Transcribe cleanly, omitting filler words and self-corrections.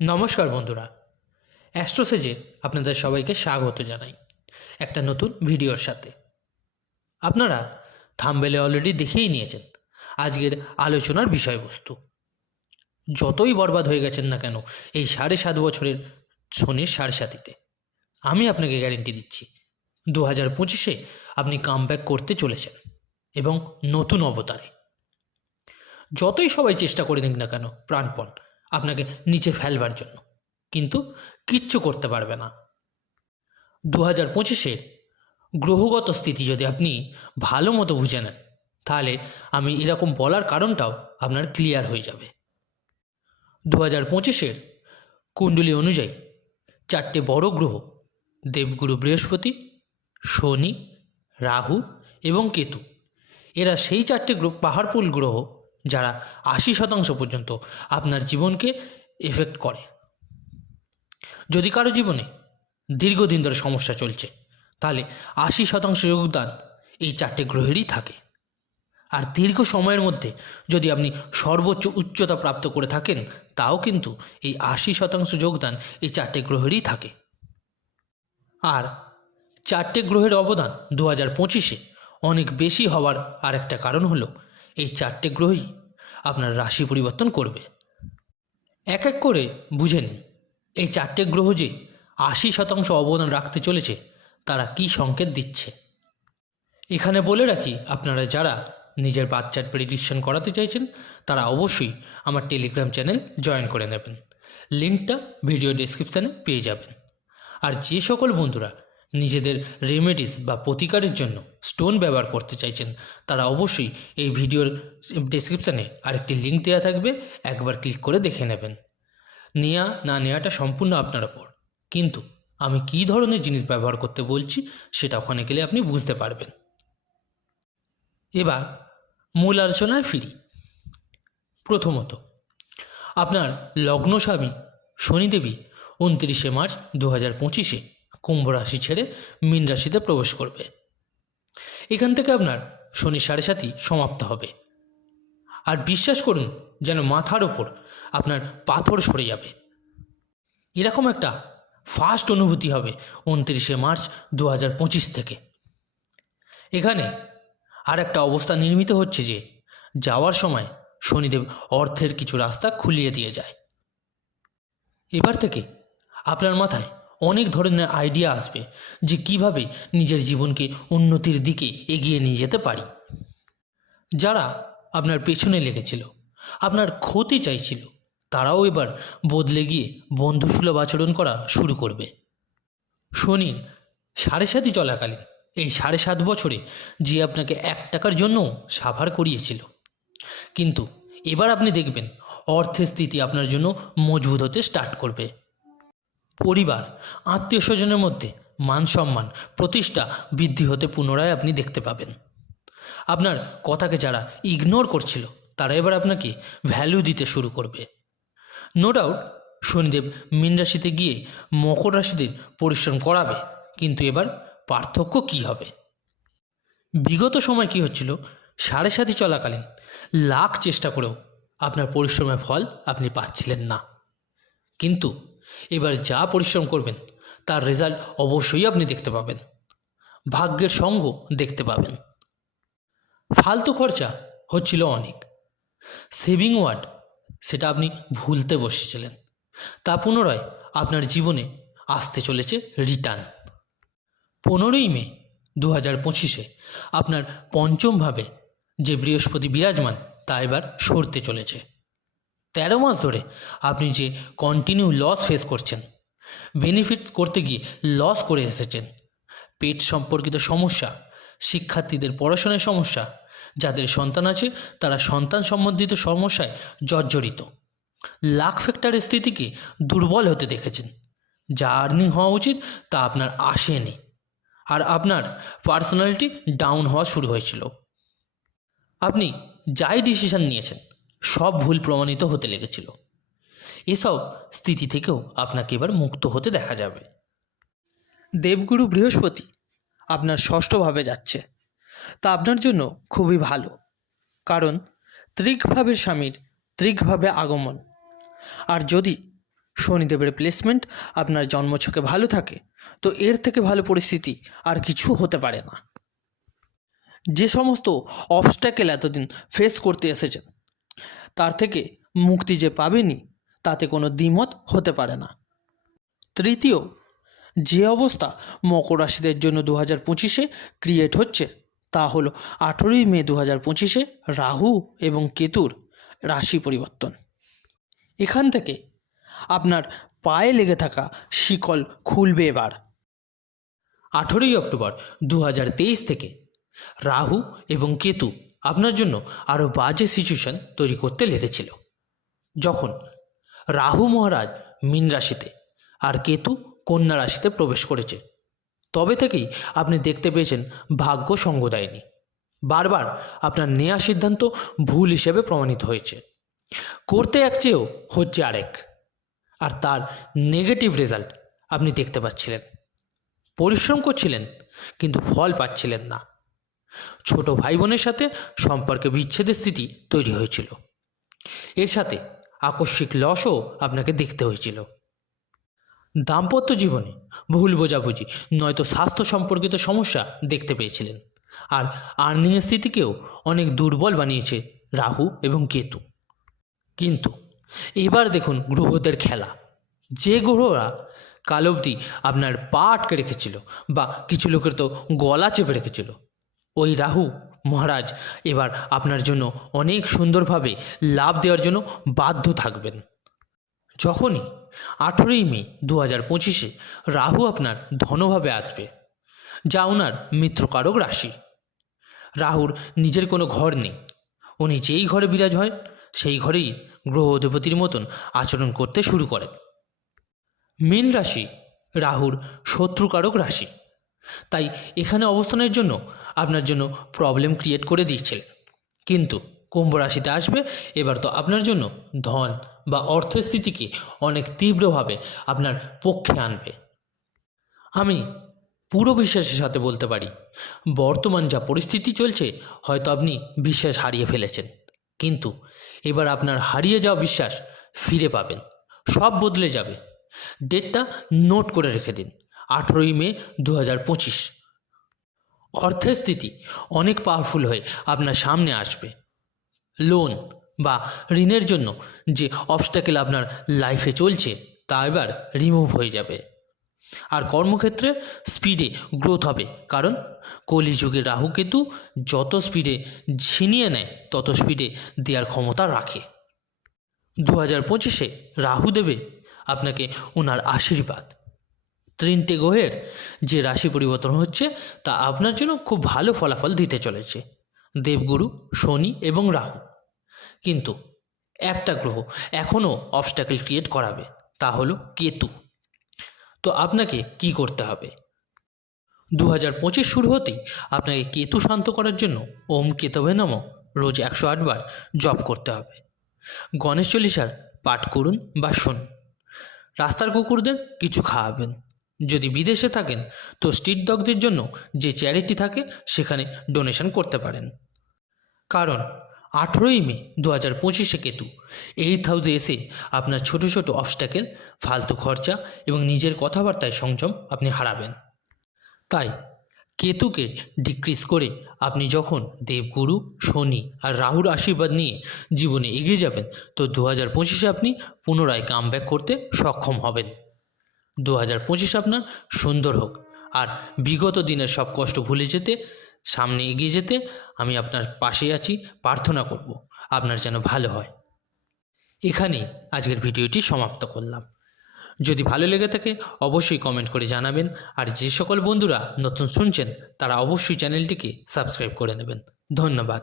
নমস্কার বন্ধুরা, অ্যাস্ট্রোসেজে আপনাদের সবাইকে স্বাগত জানাই একটা নতুন ভিডিওর সাথে। আপনারা থাম্বনেলে অলরেডি দেখেই নিয়েছেন আজকের আলোচনার বিষয়বস্তু। যতই বরবাদ হয়ে গেছেন না কেন এই 7.5 বছরের শনির সাড়ে আমি আপনাকে গ্যারেন্টি দিচ্ছি 2025-এ আপনি কামব্যাক করতে চলেছেন এবং নতুন অবতারে। যতই সবাই চেষ্টা করে নিক না কেন প্রাণপণ আপনাকে নিচে ফেলবার জন্য, কিন্তু কিচ্ছু করতে পারবে না। 2025-এর গ্রহগত স্থিতি যদি আপনি ভালো মতো বুঝে নেন, তাহলে আমি এরকম বলার কারণটাও আপনার ক্লিয়ার হয়ে যাবে। 2025-এর কুণ্ডলী অনুযায়ী 4টে বড় গ্রহ দেবগুরু বৃহস্পতি, শনি, রাহু এবং কেতু, এরা সেই 4টে পাহাড়পুর গ্রহ যারা 80% পর্যন্ত আপনার জীবনকে এফেক্ট করে। যদি কারো জীবনে দীর্ঘদিন ধরে সমস্যা চলছে, তাহলে 80% যোগদান এই 4টে গ্রহেরই থাকে। আর দীর্ঘ সময়ের মধ্যে যদি আপনি সর্বোচ্চ উচ্চতা প্রাপ্ত করে থাকেন, তাও কিন্তু এই 80% যোগদান এই 4টে গ্রহেরই থাকে। আর 4টে গ্রহের অবদান 2025-এ অনেক বেশি হওয়ার আরেকটা কারণ হলো এই 4টে গ্রহই আপনার রাশি পরিবর্তন করবে। এক এক করে বুঝে নিন এই 4টে গ্রহ যে 80% অবদান রাখতে চলেছে তারা কি সংকেত দিচ্ছে। এখানে বলে রাখি, আপনারা যারা নিজের বাচ্চার প্রেডিকশন করাতে চাইছেন তারা অবশ্যই আমার টেলিগ্রাম চ্যানেল জয়েন করে নেবেন। লিঙ্কটা ভিডিও ডেসক্রিপশানে পেয়ে যাবেন। আর যে সকল বন্ধুরা নিজেদের রেমেডিস বা প্রতিকারের জন্য স্টোন ব্যবহার করতে চাইছেন তারা অবশ্যই এই ভিডিওর ডেসক্রিপশানে আরেকটি লিঙ্ক দেওয়া থাকবে, একবার ক্লিক করে দেখে নেবেন। নেওয়া না নেওয়াটা সম্পূর্ণ আপনার ওপর, কিন্তু আমি কী ধরনের জিনিস ব্যবহার করতে বলছি সেটা ওখানে গেলে আপনি বুঝতে পারবেন। এবার মূল আলোচনায় ফিরি। প্রথমত, আপনার লগ্নস্বামী শনিদেবী 29শে মার্চ 2025-এ কুম্ভ রাশি ছেড়ে মীন রাশিতে প্রবেশ করবে। এখান থেকে আপনার শনি 7.5 সমাপ্ত হবে। আর বিশ্বাস করুন যেন মাথার ওপর আপনার পাথর সরে যাবে, এরকম একটা ফাস্ট অনুভূতি হবে 29শে মার্চ 2025 থেকে। এখানে আর একটা অবস্থা নির্মিত হচ্ছে যে যাওয়ার সময় শনিদেব অর্থের কিছু রাস্তা খুলিয়ে দিয়ে যায়। এবার থেকে আপনার মাথায় অনেক ধরনের আইডিয়া আসবে যে কিভাবে নিজের জীবনকে উন্নতির দিকে এগিয়ে নিয়ে যেতে পারি। যারা আপনার পেছনে লেগেছিল, আপনার ক্ষতি চাইছিল, তারাও এবার বদলে গিয়ে বন্ধুসুলভ আচরণ করা শুরু করবে। শনির 7.5 চলাকালীন এই 7.5 বছরে যে আপনাকে 1 টাকার জন্য সাভার করিয়েছিল, কিন্তু এবার আপনি দেখবেন অর্থের স্থিতি আপনার জন্য মজবুত হতে স্টার্ট করবে। পরিবার, আত্মীয় স্বজনের মধ্যে মান সম্মান, প্রতিষ্ঠা বৃদ্ধি হতে পুনরায় আপনি দেখতে পাবেন। আপনার কথাকে যারা ইগনোর করছিল তারা এবার আপনাকে ভ্যালু দিতে শুরু করবে। নো ডাউট শনিদেব মীন রাশিতে গিয়ে মকর রাশিদের পরিশ্রম করাবে, কিন্তু এবার পার্থক্য কী হবে? বিগত সময় কি হচ্ছিল, 7.5 চলাকালীন লাখ চেষ্টা করেও আপনার পরিশ্রমের ফল আপনি পাচ্ছিলেন না, কিন্তু এবার যা পরিশ্রম করবেন তার রেজাল্ট অবশ্যই আপনি দেখতে পাবেন। ভাগ্যের সঙ্গ দেখতে পাবেন। ফালতু খরচা হচ্ছিল অনেক, সেভিং ওয়ার্ড সেটা আপনি ভুলতে বসেছিলেন, তা পুনরায় আপনার জীবনে আসতে চলেছে রিটার্ন। 15ই মে 2025-এ আপনার পঞ্চমভাবে যে বৃহস্পতি বিরাজমান তা এবার সরতে চলেছে। 13 মাস ধরে আপনি যে কন্টিনিউ লস ফেস করছেন, বেনিফিটস করতে গিয়ে লস করে এসেছেন, পেট সম্পর্কিত সমস্যা, শিক্ষার্থীদের পড়াশোনার সমস্যা, যাদের সন্তান আছে তারা সন্তান সম্বন্ধিত সমস্যায় জর্জরিত, লাক ফ্যাক্টরের স্থিতিকে দুর্বল হতে দেখেছেন, যা আর্নিং হওয়া উচিত তা আপনার আসেনি, আর আপনার পার্সোনালিটি ডাউন হওয়া শুরু হয়েছিল। আপনি যাই ডিসিশন নিয়েছেন সব ভুল প্রমাণিত হতে লেগেছিল। এসব স্থিতি থেকেও আপনাকে এবার মুক্ত হতে দেখা যাবে। দেবগুরু বৃহস্পতি আপনার ষষ্ঠভাবে যাচ্ছে, তা আপনার জন্য খুবই ভালো, কারণ তৃকভাবের স্বামীর তৃকভাবে আগমন। আর যদি শনিদেবের প্লেসমেন্ট আপনার জন্মছকে ভালো থাকে তো এর থেকে ভালো পরিস্থিতি আর কিছু হতে পারে না। যে সমস্ত অবস্ট্যাকেল এতদিন ফেস করতে এসেছেন তার থেকে মুক্তি যে পাবেনই তাতে কোনো দ্বিমত হতে পারে না। তৃতীয়, যে অবস্থা মকর রাশিদের জন্য 2025-এ ক্রিয়েট হচ্ছে তা হলো 18ই মে 2025-এ রাহু এবং কেতুর রাশি পরিবর্তন। এখান থেকে আপনার পায়ে লেগে থাকা শিকল খুলবে এবার। 18ই অক্টোবর 2023 থেকে রাহু এবং কেতু আপনার জন্য আরও বাজে সিচুয়েশন তৈরি করতে লেগেছিল। যখন রাহু মহারাজ মীন রাশিতে আর কেতু কন্যা রাশিতে প্রবেশ করেছে তবে থেকেই আপনি দেখতে পেয়েছেন ভাগ্য সঙ্গ দেয়নি। বারবার আপনার নেওয়া সিদ্ধান্ত ভুল হিসেবে প্রমাণিত হয়েছে। করতে এক চেয়েও হচ্ছে আরেক, আর তার নেগেটিভ রেজাল্ট আপনি দেখতে পাচ্ছিলেন। পরিশ্রম করছিলেন কিন্তু ফল পাচ্ছিলেন না। ছোট ভাই বোনের সাথে সম্পর্কে বিচ্ছেদের স্থিতি তৈরি হয়েছিল। এর সাথে আকস্মিক লসও আপনাকে দেখতে হয়েছিল। দাম্পত্য জীবনে ভুল বোঝাবুঝি নয়তো স্বাস্থ্য সম্পর্কিত সমস্যা দেখতে পেয়েছিলেন। আর আর্নিংয়ের স্থিতিকেও অনেক দুর্বল বানিয়েছে রাহু এবং কেতু। কিন্তু এবার দেখুন গ্রহদের খেলা। যে গ্রহরা কাল অবধি আপনার পা আটকে রেখেছিল বা কিছু লোকের তো গলা চেপে রেখেছিল, ওই রাহু মহারাজ এবার আপনার জন্য অনেক সুন্দরভাবে লাভ দেওয়ার জন্য বাধ্য থাকবেন। যখনই 18ই মে 2025-এ রাহু আপনার ধনভাবে আসবে, যা ওনার মিত্রকারক রাশি। রাহুর নিজের কোনো ঘর নেই, উনি যেই ঘরে বিরাজ হয় সেই ঘরেই গ্রহ অধিপতির মতন আচরণ করতে শুরু করেন। মীন রাশি রাহুর শত্রুকারক রাশি, তাই এখানে অবস্থানের জন্য আপনার জন্য প্রবলেম ক্রিয়েট করে দিয়েছিলেন। কিন্তু কুম্ভ রাশিতে আসবে এবার তো আপনার জন্য ধন বা অর্থস্থিতিকে অনেক তীব্রভাবে আপনার পক্ষে আনবে। আমি পুরো বিশ্বাসের সাথে বলতে পারি, বর্তমান যা পরিস্থিতি চলছে হয়তো আপনি বিশ্বাস হারিয়ে ফেলেছেন, কিন্তু এবার আপনার হারিয়ে যাওয়া বিশ্বাস ফিরে পাবেন। সব বদলে যাবে। ডেটটা নোট করে রেখে দিন, 18ই মে 2025। অর্থের স্থিতি অনেক পাওয়ারফুল হয়ে আপনার সামনে আসবে। লোন বা ঋণের জন্য যে অবস্ট্যাকেল আপনার লাইফে চলছে তা এবার রিমুভ হয়ে যাবে। আর কর্মক্ষেত্রে স্পিডে গ্রোথ হবে, কারণ কলিযুগে রাহু কেতু যত স্পিডে ছিনিয়ে নেয় তত স্পিডে দেওয়ার ক্ষমতা রাখে। 2025-এ রাহু দেবে আপনাকে ওনার আশীর্বাদ। 3টে গ্রহের যে রাশি পরিবর্তন হচ্ছে তা আপনার জন্য খুব ভালো ফলাফল দিতে চলেছে, দেবগুরু, শনি এবং রাহু। কিন্তু একটা গ্রহ এখনও অবস্ট্যাকেল ক্রিয়েট করাবে, তা হলো কেতু। তো আপনাকে কি করতে হবে? 2025 শুরু হতেই আপনাকে কেতু শান্ত করার জন্য ওম কেতবে নমঃ রোজ 108 বার জপ করতে হবে। গণেশ চল্লিশার পাঠ করুন বা শুনুন। রাস্তার কুকুরদের কিছু খাওয়াবেন। যদি বিদেশে থাকেন তো স্ট্রিট ডগদের জন্য যে চ্যারিটি থাকে সেখানে ডোনেশন করতে পারেন। কারণ 18ই মে 2025-এ কেতু 8th হাউসে এসে আপনার ছোট ছোট অবস্ট্যাকেল, ফালতু খরচা এবং নিজের কথাবার্তায় সংযম আপনি হারাবেন। তাই কেতুকে ডিক্রিজ করে আপনি যখন দেবগুরু, শনি আর রাহুর আশীর্বাদ নিয়ে জীবনে এগিয়ে যাবেন তো 2025-এ আপনি পুনরায় কামব্যাক করতে সক্ষম হবেন। 2025 আপনার সুন্দর হোক, আর বিগত দিনের সব কষ্ট ভুলে যেতে, সামনে এগিয়ে যেতে আমি আপনার পাশে আছি। প্রার্থনা করব আপনার যেন ভালো হয়। এখানেই আজকের ভিডিওটি সমাপ্ত করলাম। যদি ভালো লেগে থাকে অবশ্যই কমেন্ট করে জানাবেন, আর যে সকল বন্ধুরা নতুন শুনছেন তারা অবশ্যই চ্যানেলটিকে সাবস্ক্রাইব করে নেবেন। ধন্যবাদ।